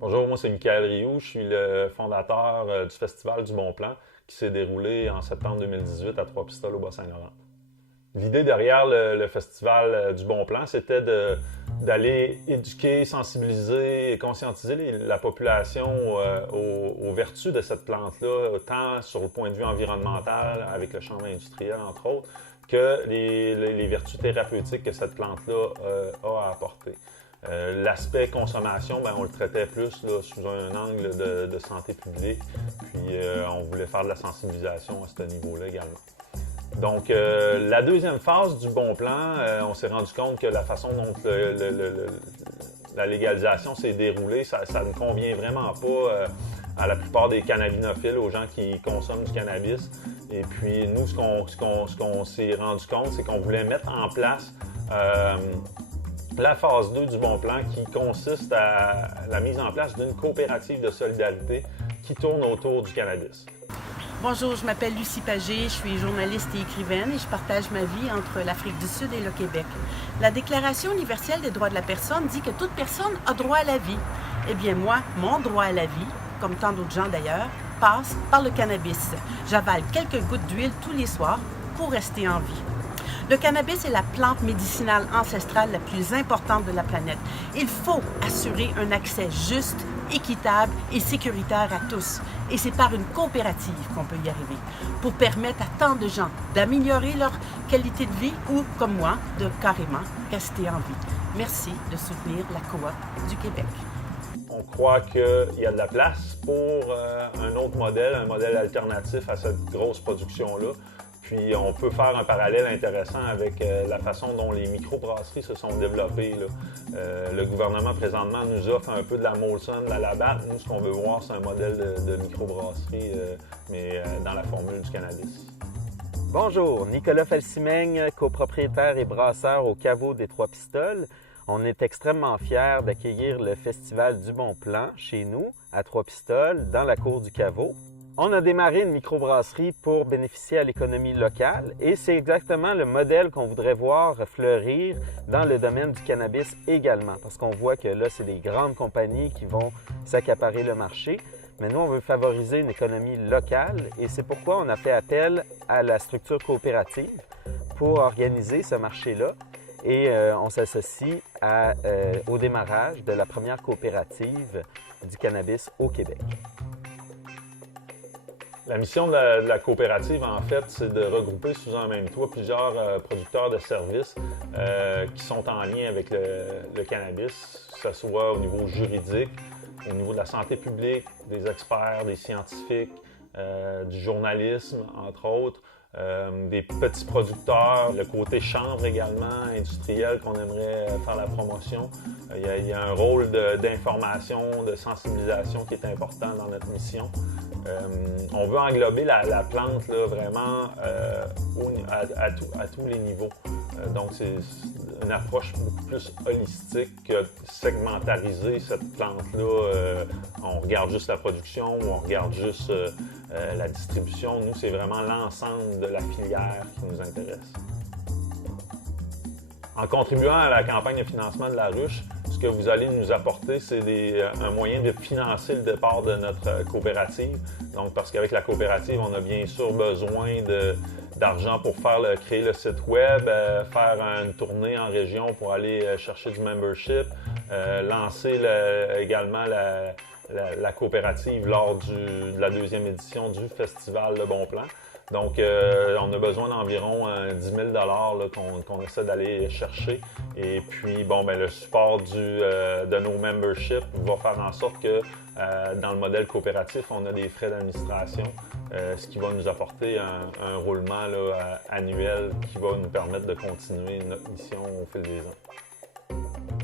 Bonjour, moi c'est Michael Rioux, je suis le fondateur du Festival du Bon Plan qui s'est déroulé en septembre 2018 à Trois-Pistoles au Bas-Saint-Laurent. L'idée derrière le Festival du Bon Plan, c'était d'aller éduquer, sensibiliser et conscientiser la population aux vertus de cette plante-là, tant sur le point de vue environnemental, avec le chanvre industriel entre autres, que les vertus thérapeutiques que cette plante-là a à apporter. L'aspect consommation, ben, on le traitait plus là, sous un angle de santé publique, puis on voulait faire de la sensibilisation à ce niveau-là également. Donc, la deuxième phase du bon plan, on s'est rendu compte que la façon dont la légalisation s'est déroulée, ça ne convient vraiment pas à la plupart des cannabinophiles, aux gens qui consomment du cannabis. Et puis, nous, ce qu'on s'est rendu compte, c'est qu'on voulait mettre en place la phase 2 du bon plan qui consiste à la mise en place d'une coopérative de solidarité qui tourne autour du cannabis. Bonjour, je m'appelle Lucie Pagé, je suis journaliste et écrivaine et je partage ma vie entre l'Afrique du Sud et le Québec. La Déclaration universelle des droits de la personne dit que toute personne a droit à la vie. Eh bien moi, mon droit à la vie, comme tant d'autres gens d'ailleurs, passe par le cannabis. J'avale quelques gouttes d'huile tous les soirs pour rester en vie. Le cannabis est la plante médicinale ancestrale la plus importante de la planète. Il faut assurer un accès juste, équitable et sécuritaire à tous. Et c'est par une coopérative qu'on peut y arriver, pour permettre à tant de gens d'améliorer leur qualité de vie ou, comme moi, de carrément rester en vie. Merci de soutenir la Coop du Québec. On croit qu'il y a de la place pour un autre modèle, un modèle alternatif à cette grosse production-là. Puis on peut faire un parallèle intéressant avec la façon dont les microbrasseries se sont développées. Le gouvernement présentement nous offre un peu de la Molson, de la Labatt. Nous, ce qu'on veut voir, c'est un modèle de microbrasserie, mais dans la formule du cannabis. Bonjour, Nicolas Felsimègne, copropriétaire et brasseur au Caveau des Trois-Pistoles. On est extrêmement fiers d'accueillir le Festival du Bon Plan chez nous, à Trois-Pistoles, dans la cour du Caveau. On a démarré une microbrasserie pour bénéficier à l'économie locale et c'est exactement le modèle qu'on voudrait voir fleurir dans le domaine du cannabis également. Parce qu'on voit que là, c'est des grandes compagnies qui vont s'accaparer le marché. Mais nous, on veut favoriser une économie locale et c'est pourquoi on a fait appel à la structure coopérative pour organiser ce marché-là. Et on s'associe au démarrage de la première coopérative du cannabis au Québec. La mission de la coopérative, en fait, c'est de regrouper sous un même toit plusieurs producteurs de services qui sont en lien avec le cannabis, que ce soit au niveau juridique, au niveau de la santé publique, des experts, des scientifiques, du journalisme, entre autres, des petits producteurs, le côté chanvre également, industriel, qu'on aimerait faire la promotion. Il y a un rôle d'information, de sensibilisation qui est important dans notre mission. On veut englober la plante là, vraiment à tous les niveaux. Donc, c'est une approche beaucoup plus holistique que segmentariser cette plante-là. On regarde juste la production ou on regarde juste la distribution. Nous, c'est vraiment l'ensemble de la filière qui nous intéresse. En contribuant à la campagne de financement de la ruche, ce que vous allez nous apporter, c'est un moyen de financer le départ de notre coopérative. Donc, parce qu'avec la coopérative, on a bien sûr besoin d'argent pour créer le site web, faire une tournée en région pour aller chercher du membership, lancer également la coopérative lors de la deuxième édition du Festival Le Bon Plan. Donc, on a besoin d'environ 10 000 $ qu'on essaie d'aller chercher. Et puis, bon, ben, le support de nos memberships va faire en sorte que dans le modèle coopératif, on a des frais d'administration, ce qui va nous apporter un roulement là, annuel qui va nous permettre de continuer notre mission au fil des ans.